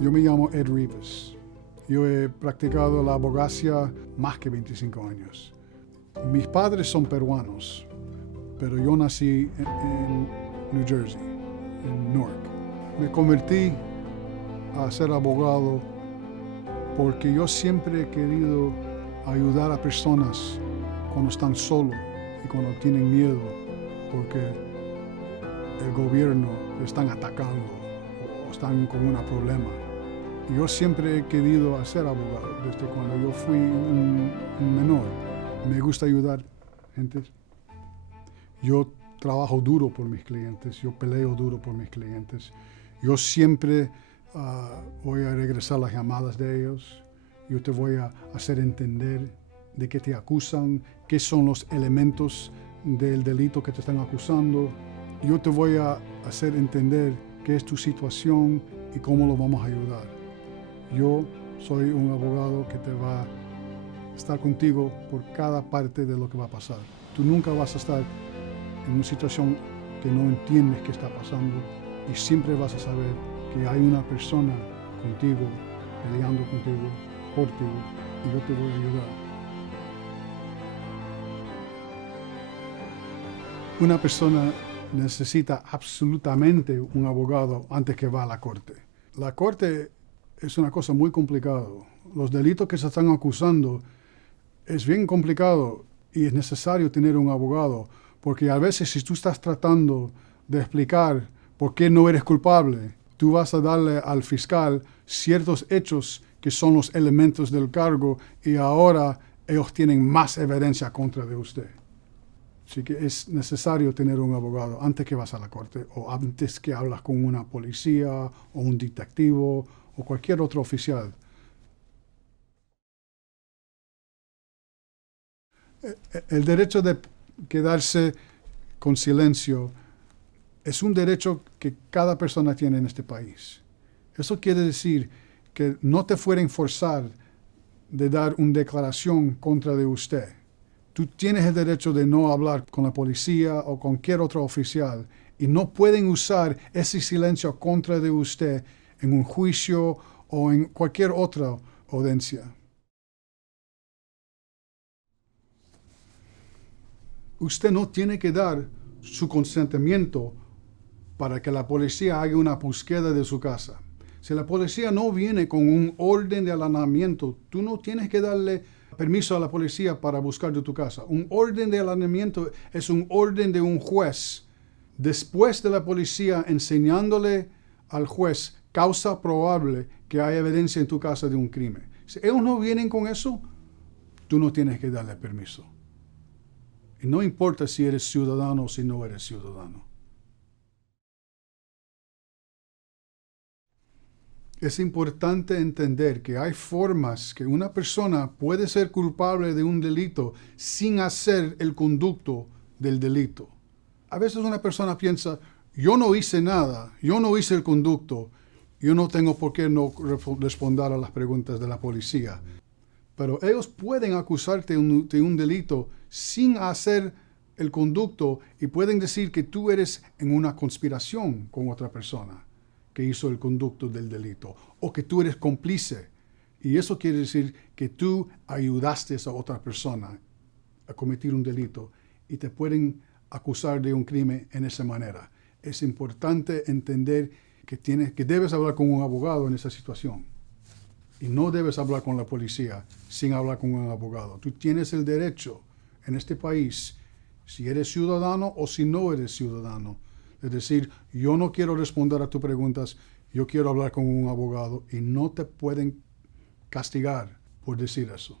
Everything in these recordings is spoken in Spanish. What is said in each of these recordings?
Yo me llamo Ed Rivas. Yo he practicado la abogacía más que 25 años. Mis padres son peruanos, pero yo nací en New Jersey, en Newark. Me convertí a ser abogado porque yo siempre he querido ayudar a personas cuando están solos y cuando tienen miedo porque el gobierno le están atacando o están con un problema. Yo siempre he querido ser abogado desde cuando yo fui un menor. Me gusta ayudar gente. Yo trabajo duro por mis clientes, yo peleo duro por mis clientes. Yo siempre voy a regresar las llamadas de ellos. Yo te voy a hacer entender de qué te acusan, qué son los elementos del delito que te están acusando. Yo te voy a hacer entender qué es tu situación y cómo lo vamos a ayudar. Yo soy un abogado que te va a estar contigo por cada parte de lo que va a pasar. Tú nunca vas a estar en una situación que no entiendes qué está pasando y siempre vas a saber que hay una persona contigo, peleando contigo, por ti, y yo te voy a ayudar. Una persona necesita absolutamente un abogado antes que va a la corte. La corte es una cosa muy complicada. Los delitos que se están acusando es bien complicado y es necesario tener un abogado, porque a veces si tú estás tratando de explicar por qué no eres culpable, tú vas a darle al fiscal ciertos hechos que son los elementos del cargo y ahora ellos tienen más evidencia contra de usted. Así que es necesario tener un abogado antes que vas a la corte o antes que hablas con una policía o un detectivo o cualquier otro oficial. El derecho de quedarse con silencio es un derecho que cada persona tiene en este país. Eso quiere decir que no te fueren forzar de dar una declaración contra de usted. Tú tienes el derecho de no hablar con la policía o con cualquier otro oficial y no pueden usar ese silencio contra de usted en un juicio o en cualquier otra audiencia. Usted no tiene que dar su consentimiento para que la policía haga una búsqueda de su casa. Si la policía no viene con un orden de allanamiento, tú no tienes que darle permiso a la policía para buscar de tu casa. Un orden de allanamiento es un orden de un juez. Después de la policía enseñándole al juez causa probable que hay evidencia en tu casa de un crimen. Si ellos no vienen con eso, tú no tienes que darle permiso. Y no importa si eres ciudadano o si no eres ciudadano. Es importante entender que hay formas que una persona puede ser culpable de un delito sin hacer el conducto del delito. A veces una persona piensa, yo no hice nada, yo no hice el conducto, yo no tengo por qué no responder a las preguntas de la policía. Pero ellos pueden acusarte de un delito sin hacer el conducto y pueden decir que tú eres en una conspiración con otra persona que hizo el conducto del delito o que tú eres cómplice. Y eso quiere decir que tú ayudaste a otra persona a cometer un delito y te pueden acusar de un crimen en esa manera. Es importante entender que debes hablar con un abogado en esa situación. Y no debes hablar con la policía sin hablar con un abogado. Tú tienes el derecho en este país, si eres ciudadano o si no eres ciudadano, es decir, yo no quiero responder a tus preguntas, yo quiero hablar con un abogado y no te pueden castigar por decir eso.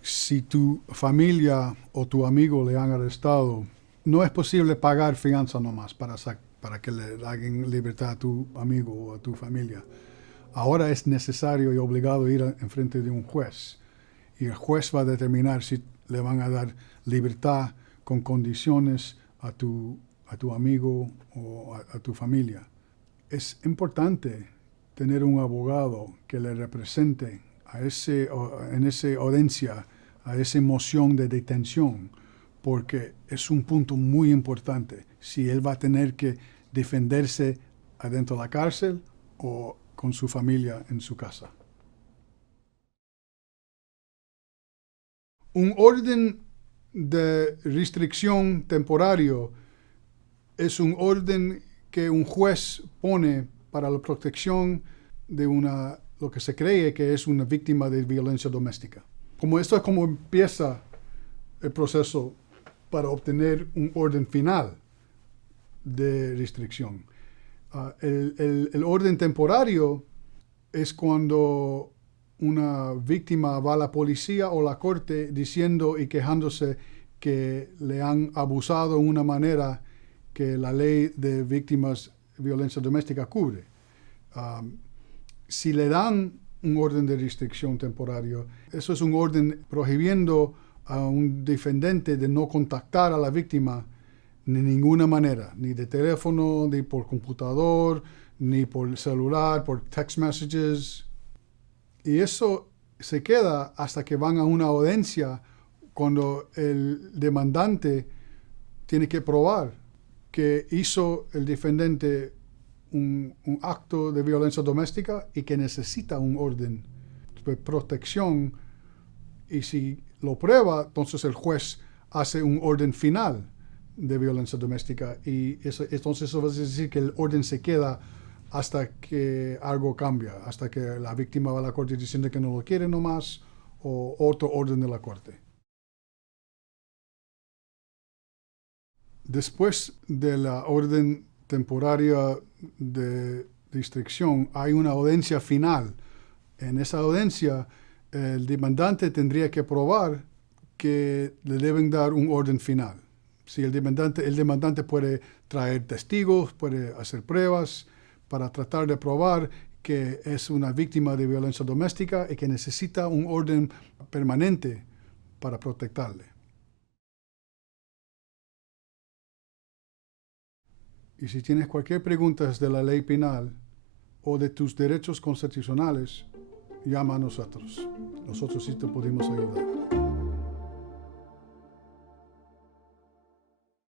Si tu familia o tu amigo le han arrestado, no es posible pagar fianza nomás para que le hagan libertad a tu amigo o a tu familia. Ahora es necesario y obligado ir en frente de un juez. Y el juez va a determinar si le van a dar libertad con condiciones a tu amigo o a tu familia. Es importante tener un abogado que le represente en esa audiencia, a esa moción de detención, porque es un punto muy importante. Si él va a tener que defenderse adentro de la cárcel o con su familia en su casa. Un orden de restricción temporario es un orden que un juez pone para la protección de lo que se cree que es una víctima de violencia doméstica. Como esto es como empieza el proceso para obtener un orden final de restricción. El orden temporario es cuando una víctima va a la policía o la corte diciendo y quejándose que le han abusado de una manera que la ley de víctimas de violencia doméstica cubre. Si le dan un orden de restricción temporario, eso es un orden prohibiendo a un defendente de no contactar a la víctima de ninguna manera, ni de teléfono, ni por computador, ni por celular, por text messages. Y eso se queda hasta que van a una audiencia cuando el demandante tiene que probar que hizo el defendente un acto de violencia doméstica y que necesita un orden de protección. Y si lo prueba, entonces el juez hace un orden final de violencia doméstica y entonces eso va a decir que el orden se queda hasta que algo cambia, hasta que la víctima va a la corte diciendo que no lo quiere nomás o otro orden de la corte. Después de la orden temporaria de restricción hay una audiencia final. En esa audiencia el demandante tendría que probar que le deben dar un orden final. Si el demandante puede traer testigos, puede hacer pruebas para tratar de probar que es una víctima de violencia doméstica y que necesita un orden permanente para protegerle. Y si tienes cualquier pregunta de la ley penal o de tus derechos constitucionales, llama a nosotros. Nosotros sí te podemos ayudar.